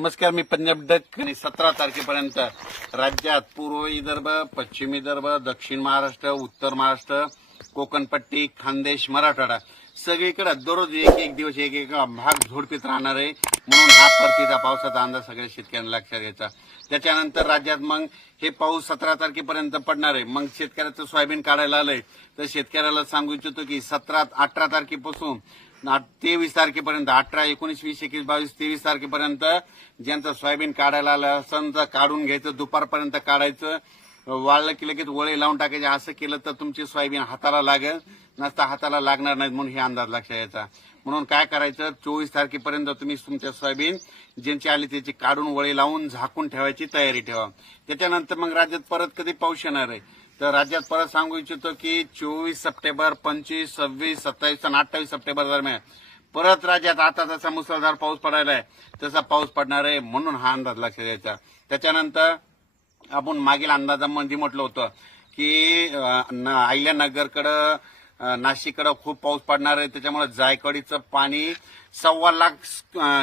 नमस्कार मी पंजाब डक आणि सतरा तारखेपर्यंत राज्यात पूर्व विदर्भ पश्चिम विदर्भ दक्षिण महाराष्ट्र उत्तर महाराष्ट्र कोकणपट्टी खानदेश मराठवाडा सगळीकडे दररोज एक एक दिवस एक एक भाग झोडपीत राहणार आहे म्हणून हा परतीचा पावसाचा अंदाज सगळ्या शेतकऱ्यांना लक्षात घ्यायचा त्याच्यानंतर राज्यात मग हे पाऊस सतरा तारखेपर्यंत पडणार आहे मग शेतकऱ्याचं सोयाबीन काढायला आलंय तर शेतकऱ्याला सांगू इच्छितो की सतरा अठरा तारखेपासून तेवीस तारखेपर्यंत अठरा एकोणीस वीस एकवीस बावीस तेवीस तारखेपर्यंत ज्यांचं सोयाबीन काढायला आलं तर काढून घ्यायचं दुपारपर्यंत काढायचं वाळलं की लगेच वळे लावून टाकायचे असं केलं तर तुमची सोयाबीन हाताला लागेल नसता हाताला लागणार नाही म्हणून हे अंदाज लक्षात यायचा म्हणून काय करायचं चोवीस तारखेपर्यंत तुम्ही तुमच्या सोयाबीन ज्यांची आली त्याची काढून वळे लावून झाकून ठेवायची तयारी ठेवा त्याच्यानंतर मग राज्यात परत कधी पाऊस येणार आहे तर राज्यात परत सांगू इच्छितो की चोवीस सप्टेंबर पंचवीस सव्वीस सत्तावीस आणि अठ्ठावीस सप्टेंबर दरम्यान परत राज्यात आता जसा मुसळधार पाऊस पडायला आहे तसा पाऊस पडणार आहे म्हणून हा अंदाज लक्षात द्यायचा त्याच्यानंतर आपण मागील अंदाजामध्ये म्हटलं होतं की कड़े नाशिककडे खूप पाऊस पडणार आहे त्याच्यामुळे जायकडीचं पाणी सव्वा लाख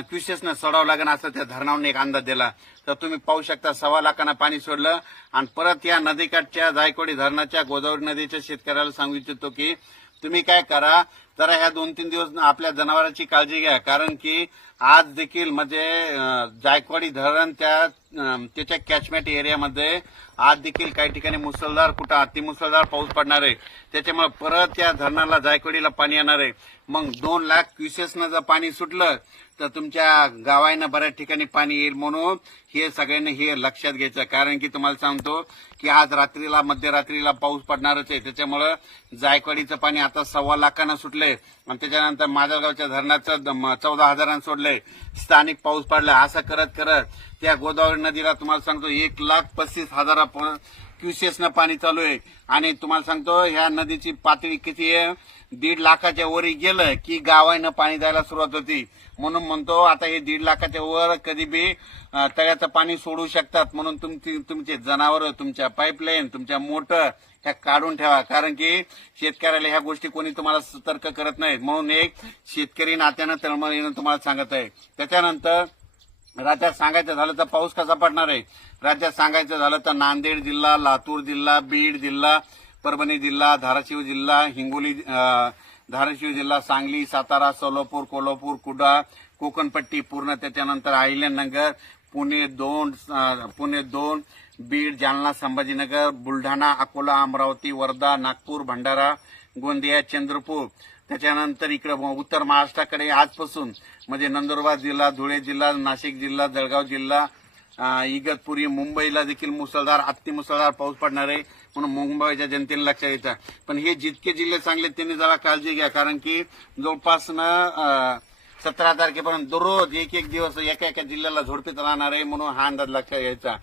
क्युसेसनं सोडावं लागेल असं त्या धरणावरने एक अंदाज दिला तर तुम्ही पाहू शकता सव्वा लाखांना पाणी सोडलं आणि परत या नदीकाठच्या जायकवाडी धरणाच्या गोदावरी नदीच्या शेतकऱ्याला सांगू इच्छितो की तुम्ही काय करा जरा ह्या दोन तीन दिवस आपल्या जनावरांची काळजी घ्या कारण की आज देखील म्हणजे जायकवाडी धरण त्या त्याच्या कॅचमेंट एरियामध्ये आज देखील काही ठिकाणी मुसळधार कुठं अतिमुसळधार पाऊस पडणार आहे त्याच्यामुळे परत त्या धरणाला जायकवाडीला पाणी येणार आहे मग दोन लाख क्युसेसनं जर पाणी सुटलं तर तुमच्या गावांना बऱ्याच ठिकाणी पाणी येईल म्हणून हे सगळ्यांनी हे लक्षात घ्यायचं कारण की तुम्हाला सांगतो की आज रात्रीला मध्यरात्रीला पाऊस पडणारच आहे त्याच्यामुळं जायकवाडीचं पाणी आता सव्वा लाखांना सुटलं सोडले आणि त्याच्यानंतर माजलगावच्या धरणाचं चौदा हजारांना सोडले स्थानिक पाऊस पडला असं करत करत त्या गोदावरी नदीला तुम्हाला सांगतो एक लाख पस्तीस हजारा क्युसेसनं पाणी चालू आहे आणि तुम्हाला सांगतो ह्या नदीची पातळी किती आहे दीड लाखाच्या वर गेलं की गावानं पाणी द्यायला सुरुवात होती म्हणून म्हणतो आता हे दीड लाखाच्या वर कधी बी तळ्याचं पाणी सोडू शकतात म्हणून तुमची तुमचे जनावर तुमच्या पाईपलाईन तुमच्या मोटर ह्या काढून ठेवा कारण की शेतकऱ्याला ह्या गोष्टी कोणी तुम्हाला सतर्क करत नाहीत म्हणून एक शेतकरी नात्यानं तळमळीनं तुम्हाला सांगत आहे त्याच्यानंतर राज्यात सांगायचं झालं तर पाऊस कसा पडणार आहे राज्यात सांगायचं झालं तर नांदेड जिल्हा लातूर जिल्हा बीड जिल्हा परभणी जिल्हा धाराशिव जिल्हा हिंगोली धाराशिव जिल्हा सांगली सातारा सोलापूर कोल्हापूर कुडा कोकणपट्टी पूर्ण त्याच्यानंतर नगर पुणे दोन पुणे दोन बीड जालना संभाजीनगर बुलढाणा अकोला अमरावती वर्धा नागपूर भंडारा गोंदिया चंद्रपूर त्याच्यानंतर इकडे उत्तर महाराष्ट्राकडे आजपासून म्हणजे नंदुरबार जिल्हा धुळे जिल्हा नाशिक जिल्हा जळगाव जिल्हा इगतपुरी मुंबईला देखील मुसळधार अतिमुसळधार पाऊस पडणार आहे म्हणून मुंबईच्या जनतेने लक्षात येतं पण हे जितके जिल्हे चांगले त्यांनी जरा काळजी घ्या कारण की जवळपास सतरा तारखेपर्यंत दररोज एक एक दिवस एका एका जिल्ह्याला झोडपीत राहणार आहे म्हणून हा अंदाज लक्षात घ्यायचा